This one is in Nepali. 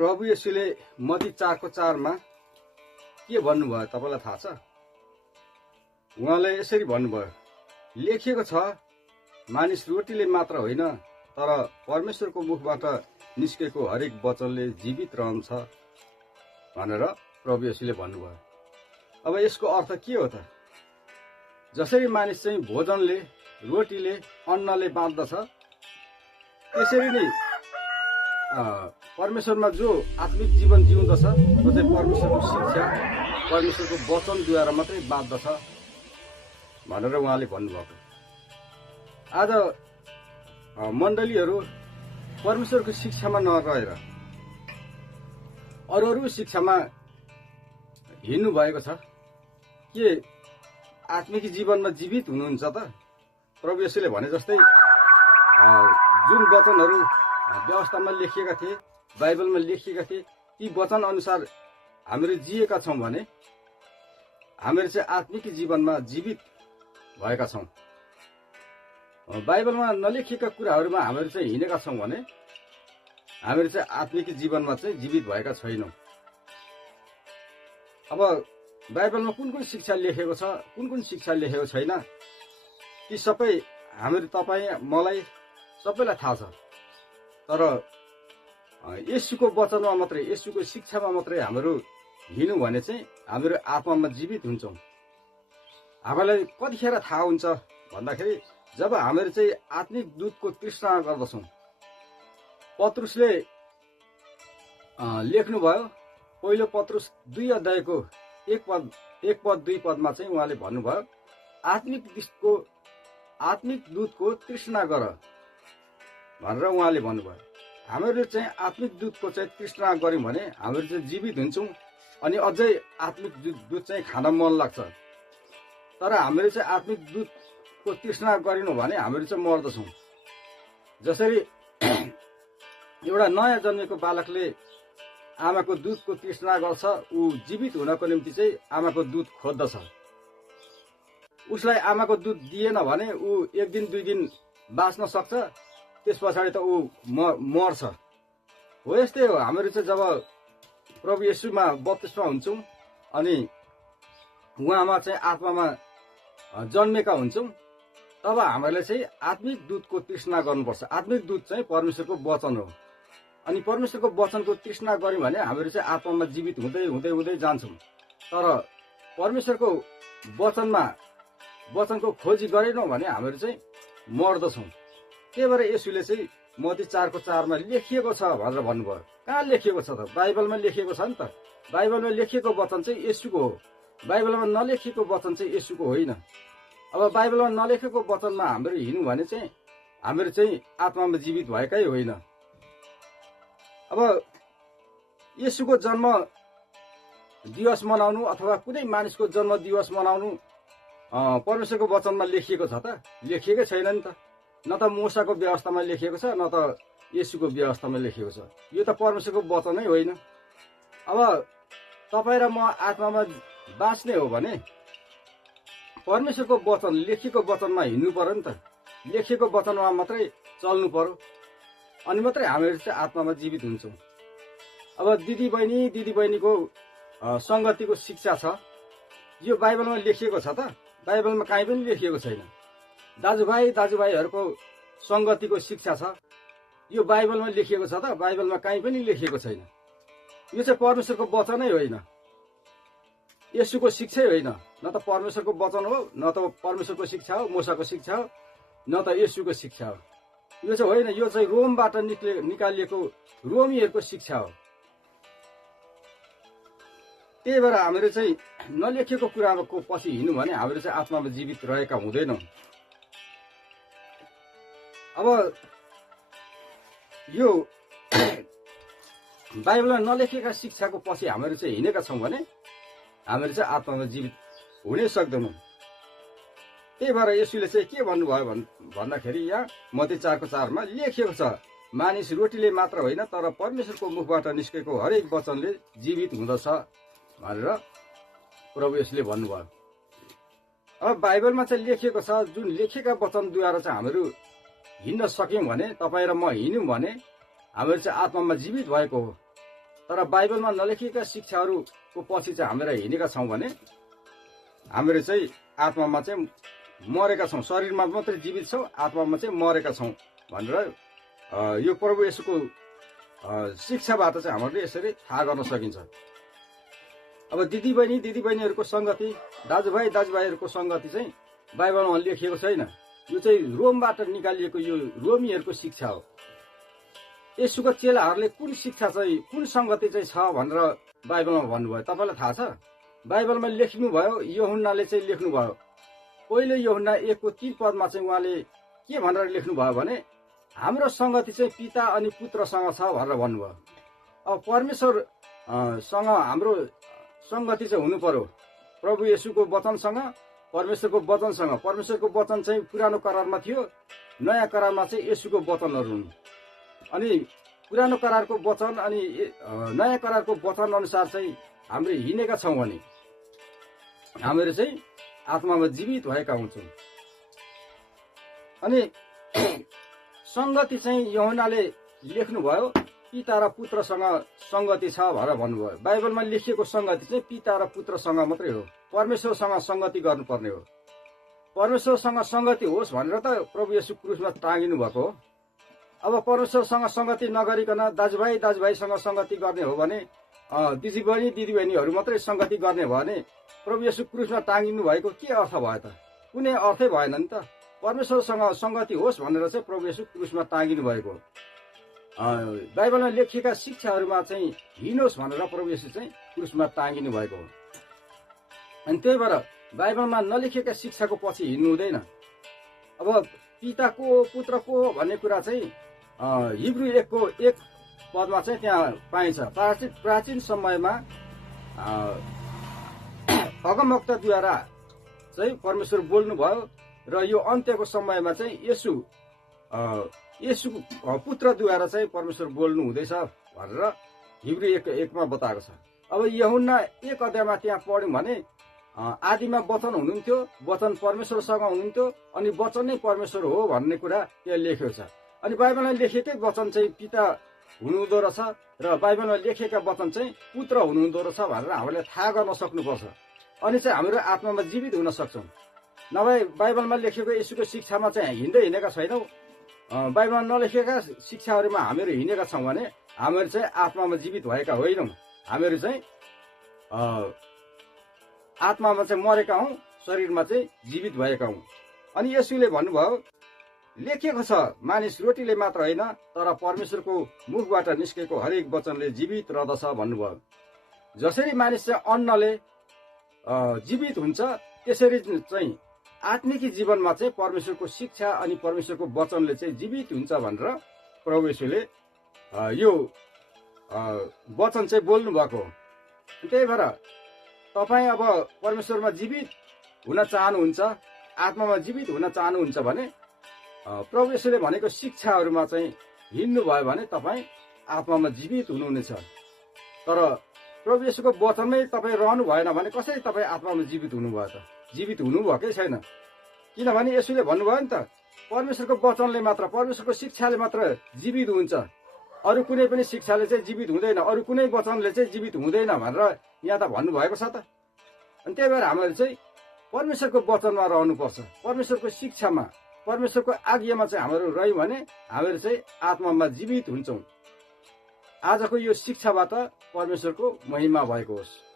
प्रभु येशूले मत्ती 4:4 के भन्नुभयो तपाईलाई थाहा छ? उहाँले यसरी भन्नुभयो, लेखिएको छ, मानिस रोटीले मात्र होइन तर परमेश्वरको मुखबाट निस्केको हरेक वचनले जीवित रहन्छ भनेर प्रभु येशूले भन्नुभयो। अब यसको अर्थ के हो त? जसरी मानिस चाहिँ भोजनले, रोटीले, अन्नले बाँच्दछ, त्यसरी नै परमेश्वरमा जो आत्मिक जीवन जिउँदछ त्यो चाहिँ परमेश्वरको शिक्षा, परमेश्वरको वचनद्वारा मात्रै बाँच्दछ भनेर उहाँले भन्नुभएको। आज मण्डलीहरू परमेश्वरको शिक्षामा नरहेर अरू शिक्षामा हिँड्नु भएको छ। के आत्मिक जीवनमा जीवित हुनुहुन्छ त? प्रभु येशूले भने जस्तै जुन वचनहरू व्यवस्थामा लेखिएका थिए, बाइबलमा लेखिएका थिए, ती वचन अनुसार हामीहरू जिएका छौँ भने हामीहरू चाहिँ आत्मिक जीवनमा जीवित भएका छौँ। बाइबलमा नलेखिएका कुराहरूमा हामीहरू चाहिँ हिँडेका छौँ भने हामीहरू चाहिँ आत्मिक जीवनमा चाहिँ जीवित भएका छैनौँ। अब बाइबलमा कुन कुन शिक्षा लेखेको छ, कुन कुन शिक्षा लेखेको छैन, ती सबै हामीहरू, तपाईँ, मलाई सबैलाई थाहा छ। तर येशूको वचनमा मात्रै, येशूको शिक्षामा मात्रै हामीहरू हिँड्यौँ भने चाहिँ हामीहरू आत्मामा जीवित हुन्छौँ। हामीलाई कतिखेर थाहा हुन्छ भन्दाखेरि जब हामीहरू चाहिँ आत्मिक दूधको तृष्णा गर्दछौँ। पत्रुसले लेख्नुभयो, पहिलो पत्रुस 2:1-2 चाहिँ उहाँले भन्नुभयो, आत्मिक दूधको तृष्णा गर भनेर उहाँले भन्नुभयो। हामीहरूले चाहिँ आत्मिक दूधको चाहिँ तृष्णा गऱ्यौँ भने हामीहरू चाहिँ जीवित हुन्छौँ अनि अझै आत्मिक दूध चाहिँ खान मन लाग्छ। तर हामीहरू चाहिँ आत्मिक दूधको तृष्णा गरेनौँ भने हामीहरू चाहिँ मर्दछौँ। जसरी एउटा नयाँ जन्मेको बालकले आमाको दुधको तृष्णा गर्छ, ऊ जीवित हुनको निम्ति चाहिँ आमाको दुध खोज्दछ। उसलाई आमाको दुध दिएन भने ऊ 1 दिन 2 दिन बाँच्न सक्छ, त्यस पछाडि त ऊ मर्छ। हो यस्तै हो, हामीहरू चाहिँ जब प्रभु येशूमा बप्तिस्मा हुन्छौँ अनि उहाँमा चाहिँ आत्मामा जन्मेका हुन्छौँ, तब हामीहरूले चाहिँ आत्मिक दूधको तृष्णा गर्नुपर्छ। आत्मिक दूध चाहिँ परमेश्वरको वचन हो। अनि परमेश्वरको वचनको तृष्णा गऱ्यौँ भने हामीहरू चाहिँ आत्मामा जीवित हुँदै हुँदै हुँदै जान्छौँ। तर परमेश्वरको वचनको खोजी गरेनौँ भने हामीहरू चाहिँ मर्दछौँ। त्यही भएर येशूले चाहिँ मत्ती 4:4 लेखिएको छ भनेर भन्नुभयो। कहाँ लेखिएको छ त? बाइबलमा लेखिएको छ नि त। बाइबलमा लेखिएको वचन चाहिँ येशूको हो, बाइबलमा नलेखिएको वचन चाहिँ येशूको होइन। अब बाइबलमा नलेखेको वचनमा हामीहरू हिँड्यौँ भने चाहिँ हामीहरू चाहिँ आत्मामा जीवित भएकै होइन। अब येशूको जन्म दिवस मनाउनु अथवा कुनै मानिसको जन्म दिवस मनाउनु परमेश्वरको वचनमा लेखिएको छ त? लेखिएकै छैन नि त। न त मूसाको व्यवस्थामा लेखिएको छ, न त येशूको व्यवस्थामा लेखिएको छ। यो त परमेश्वरको वचनै होइन। अब तपाईँ र म आत्मामा बाँच्ने हो भने परमेश्वरको वचन, लेखिएको वचनमा हिँड्नु पर्यो नि त। लेखिएको वचनमा मात्रै चल्नु पर्यो, अनि मात्रै हामीहरू चाहिँ आत्मामा जीवित हुन्छौँ। अब दिदीबहिनीको सङ्गतिको शिक्षा छ, यो बाइबलमा लेखिएको छ त? बाइबलमा काहीँ पनि लेखिएको छैन। दाजुभाइहरूको सङ्गतिको शिक्षा छ, यो बाइबलमा लेखिएको छ त? बाइबलमा काहीँ पनि लेखिएको छैन। यो चाहिँ परमेश्वरको वचनै होइन, येशूको शिक्षै होइन। न त परमेश्वरको वचन हो, न त परमेश्वरको शिक्षा हो, मूसाको शिक्षा हो, न त येशूको शिक्षा हो। यो चाहिँ होइन, यो चाहिँ रोमबाट निकालिएको रोमीहरूको शिक्षा हो। त्यही भएर हामीहरू चाहिँ नलेखेको कुराको पछि हिँड्यौँ भने हामीहरू चाहिँ आत्मामा जीवित रहेका हुँदैनौँ। अब यो बाइबलमा नलेखेका शिक्षाको पछि हामीहरू चाहिँ हिँडेका छौँ भने हामीहरू चाहिँ आत्मामा जीवित हुनै सक्दैनौँ। त्यही भएर येशूले चाहिँ के भन्नुभयो भन्दाखेरि यहाँ मत्ती 4:4 लेखिएको छ, मानिस रोटीले मात्र होइन तर परमेश्वरको मुखबाट निस्केको हरेक वचनले जीवित हुँदछ भनेर प्रभु येशूले भन्नुभयो। अब बाइबलमा चाहिँ लेखिएको छ, जुन लेखेका वचनद्वारा चाहिँ हामीहरू हिँड्न सक्यौँ भने, तपाईँ र म हिँड्यौँ भने हामीहरू चाहिँ आत्मामा जीवित भएको हो। तर बाइबलमा नलेखिएका शिक्षाहरूको पछि चाहिँ हामीहरू हिँडेका छौँ भने हामीहरू चाहिँ आत्मामा चाहिँ मरेका छौँ, शरीरमा मात्रै जीवित छौँ, आत्मामा चाहिँ मरेका छौँ भनेर यो प्रभु येशूको शिक्षाबाट चाहिँ हामीले यसरी थाहा गर्न सकिन्छ। अब दिदीबहिनीहरूको सङ्गति, दाजुभाइहरूको सङ्गति चाहिँ बाइबलमा लेखिएको छैन। यो चाहिँ रोमबाट निकालिएको यो रोमीहरूको शिक्षा हो। येशूको चेलाहरूले कुन शिक्षा चाहिँ, कुन सङ्गति चाहिँ छ भनेर बाइबलमा भन्नुभयो तपाईँलाई थाहा छ? बाइबलमा लेख्नुभयो, यूहन्नाले चाहिँ लेख्नुभयो। पहिलो यूहन्ना 1:3 चाहिँ उहाँले के भनेर लेख्नुभयो भने हाम्रो सङ्गति चाहिँ पिता अनि पुत्रसँग छ भनेर भन्नुभयो। अब परमेश्वरसँग हाम्रो सङ्गति चाहिँ हुनु पर्यो प्रभु येशूको वचनसँग, परमेश्वरको वचनसँग। परमेश्वरको वचन चाहिँ पुरानो करारमा थियो, नयाँ करारमा चाहिँ येशूको वचनहरू हुन्। अनि पुरानो करारको वचन अनि नयाँ करारको वचन अनुसार चाहिँ हामीले हिँडेका छौँ भने हामीहरू चाहिँ आत्मामा जीवित भएका हुन्छौँ। अनि सङ्गति चाहिँ यूहन्नाले लेख्नुभयो पिता र पुत्रसँग सङ्गति छ भनेर भन्नुभयो। बाइबलमा लेखिएको सङ्गति चाहिँ पिता र पुत्रसँग मात्रै हो, परमेश्वरसँग सङ्गति गर्नुपर्ने हो। परमेश्वरसँग सङ्गति होस् भनेर त प्रभु येशू क्रुसमा टाँगिनु भएको हो। अब परमेश्वरसँग सङ्गति नगरिकन दाजुभाइसँग सङ्गति गर्ने हो भने, दिदीबहिनीहरू मात्रै सङ्गति गर्ने भयो भने प्रभु येशू क्रुसमा टाँगिनु भएको के अर्थ भयो त? कुनै अर्थै भएन नि त। परमेश्वरसँग सङ्गति होस् भनेर चाहिँ प्रभु येशू क्रुसमा टाँगिनु भएको हो। बाइबलमा लेखिएका शिक्षाहरूमा चाहिँ हिँडोस् भनेर प्रभु येशू चाहिँ क्रुसमा टाँगिनु भएको हो। अनि त्यही भएर बाइबलमा नलेखिएका शिक्षाको पछि हिँड्नु हुँदैन। अब पिताको पुत्रको भन्ने कुरा चाहिँ हिब्रू 1:1 चाहिँ त्यहाँ पाइन्छ। प्राचीन समयमा अगमवक्ताद्वारा चाहिँ परमेश्वर बोल्नुभयो र यो अन्त्यको समयमा चाहिँ येशू पुत्रद्वारा चाहिँ परमेश्वर बोल्नु हुँदैछ भनेर हिब्रू 1:1 बताएको छ। अब यूहन्ना 1 त्यहाँ पढ्यौँ भने आदिमा वचन हुनुहुन्थ्यो, वचन परमेश्वरसँग हुनुहुन्थ्यो, अनि वचन नै परमेश्वर हो भन्ने कुरा त्यहाँ लेखेको छ। अनि बाइबलमा लेखेकै वचन चाहिँ पिता हुनुहुँदो रहेछ र बाइबलमा लेखेका वचन चाहिँ पुत्र हुनुहुँदो रहेछ भनेर हामीले थाहा गर्न सक्नुपर्छ। अनि चाहिँ हाम्रो आत्मामा जीवित हुन सक्छौँ। नभए बाइबलमा लेखेको येशूको शिक्षामा चाहिँ हिँडेका छैनौँ, बाइबलमा नलेखेका शिक्षाहरूमा हामीहरू हिँडेका छौँ भने हामीहरू चाहिँ आत्मामा जीवित भएका होइनौँ। हामीहरू चाहिँ आत्मामा चाहिँ मरेका हौँ, शरीरमा चाहिँ जीवित भएका हौँ। अनि येशूले भन्नुभयो लेखिएको छ मानिस रोटीले मात्र होइन तर परमेश्वरको मुखबाट निस्केको हरेक वचनले जीवित रहँदछ भन्नुभयो। जसरी मानिस चाहिँ अन्नले जीवित हुन्छ त्यसरी चाहिँ आत्मिकी जीवनमा चाहिँ परमेश्वरको शिक्षा अनि परमेश्वरको वचनले चाहिँ जीवित हुन्छ भनेर प्रभु येशूले यो वचन चाहिँ बोल्नु भएको हो। त्यही भएर तपाईँ अब परमेश्वरमा जीवित हुन चाहनुहुन्छ, आत्मामा जीवित हुन चाहनुहुन्छ भने प्रभु येशूले भनेको शिक्षाहरूमा चाहिँ हिँड्नु भयो भने तपाईँ आत्मामा जीवित हुनुहुनेछ। तर प्रभु येशूको वचनमै तपाईँ रहनु भएन भने कसरी तपाईँ आत्मामा जीवित हुनुभयो त? जीवित हुनुभएकै छैन। किनभने येशूले भन्नुभयो नि त परमेश्वरको वचनले मात्र, परमेश्वरको शिक्षाले मात्र जीवित हुन्छ, अरू कुनै पनि शिक्षाले चाहिँ जीवित हुँदैन, अरू कुनै वचनले चाहिँ जीवित हुँदैन भनेर यहाँ त भन्नुभएको छ त। अनि त्यही भएर हामीहरू चाहिँ परमेश्वरको वचनमा रहनुपर्छ, परमेश्वरको शिक्षामा, परमेश्वरको आज्ञामा चाहिँ हामीहरू रह्यौँ भने हामीहरू चाहिँ आत्मामा जीवित हुन्छौँ। आजको यो शिक्षाबाट परमेश्वरको महिमा भएको होस्।